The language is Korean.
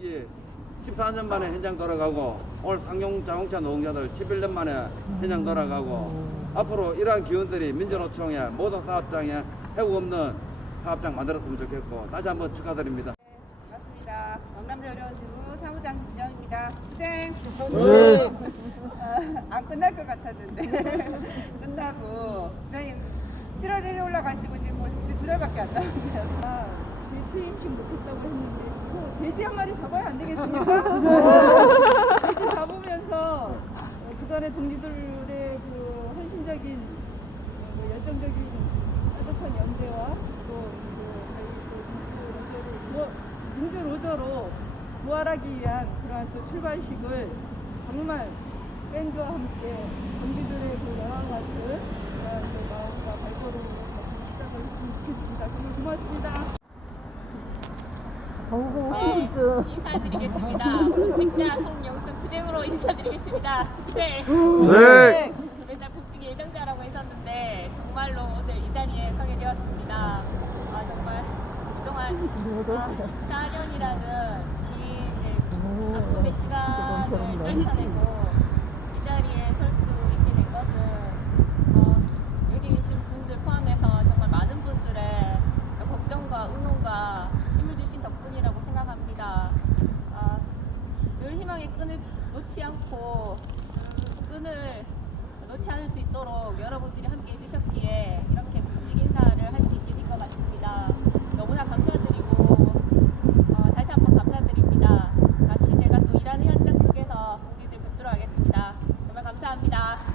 예, 14년 만에 현장 돌아가고 오늘 상용 자동차 노동자들 11년 만에 현장 돌아가고 앞으로 이러한 기원들이 민주노총에 모든 사업장에 해고 없는 사업장 만들었으면 좋겠고 다시 한번 축하드립니다. 반갑습니다. 경남대 어려운지부 사무장 김정입니다. 후생. 네. 어, 안 끝날 것 같았는데 끝나고 지난해 7월 1일 올라가시고 지금 뭐두 달밖에 안 남았네요. 대퇴임신 못했다고 했는데 그 돼지 한 마리 잡아야 안 되겠습니까? 돼지 잡으면서 어, 그간의 동지들의 그 헌신적인 어, 그 열정적인 따뜻한 연대와 또 그 민주 로저로 부활하기 위한 그러한 또 출발식을 정말 밴드와 함께 동지들의 그 열화 같은 그러한 그 마음과 발걸음으로 같이 시작을 했으면 좋겠습니다. 정말 고맙습니다. 네, 인사드리겠습니다. 직자 송영수 부쟁으로 인사드리겠습니다. 네. 네. 맨날 복직 예정자라고 했었는데 정말로 오늘 이 자리에 서게 되었습니다. 아 정말 그동안 아, 14년이라는 긴 이제 아픔의 시간을 떨쳐내고 이 자리에 설 수 있게 된 것은 어, 여기 계신 분들 포함해서 정말 많은 분들의 걱정과 응원과 주신 덕분이라고 생각합니다. 아, 늘 희망의 끈을 놓지 않고 그 끈을 놓지 않을 수 있도록 여러분들이 함께 해주셨기에 이렇게 복직 인사를 할 수 있게 된 것 같습니다. 너무나 감사드리고 어, 다시 한번 감사드립니다. 다시 제가 또 일하는 현장 속에서 동지들 뵙도록 하겠습니다. 정말 감사합니다.